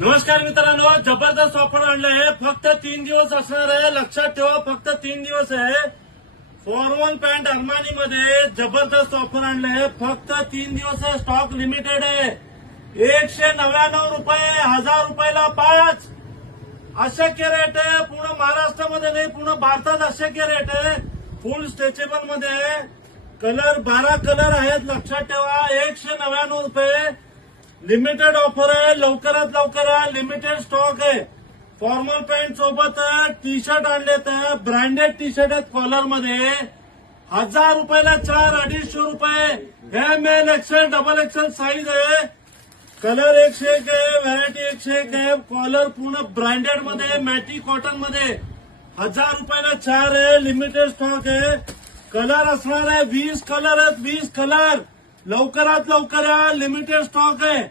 नमस्कार मित्रांनो, जबरदस्त ऑफर आणले. फक्त 3 दिवस असणार आहे. लक्षात ठेवा, फक्त 3 दिवस आहे. फॉर्मल पॅन्ट अरमानी मध्ये जबरदस्त ऑफर आणले. फक्त 3 दिवस आहे. स्टॉक लिमिटेड आहे. 199 रुपये, 1000 रुपयाला 5. अशक्य रेट आहे. पूर्ण महाराष्ट्रामध्ये नाही, पूर्ण भारतात अशक्य रेट आहे. फुल स्ट्रेचेबल मध्ये कलर 12 कलर आहेत. लक्षात ठेवा, 199 रुपये. लिमिटेड ऑफर आहे. लवकरात लवकर लिमिटेड स्टॉक आहे. फॉर्मल पॅन्ट सोबत टी शर्ट आणलेत. ब्रँडेड टी शर्ट आहेत कॉलर मध्ये. 1000 रुपयाला 4, 250 रुपये. M L XL double XL size आहे. कलर 101 आहे. व्हरायटी 101 आहे. कॉलर पूर्ण ब्रँडेड मध्ये मॅटी कॉटन मध्ये 1000 रुपयाला 4 आहे. लिमिटेड स्टॉक आहे. कलर असणार आहे 20 कलर आहेत. 20 कलर. लवकरात लवकर लिमिटेड स्टॉक आहे.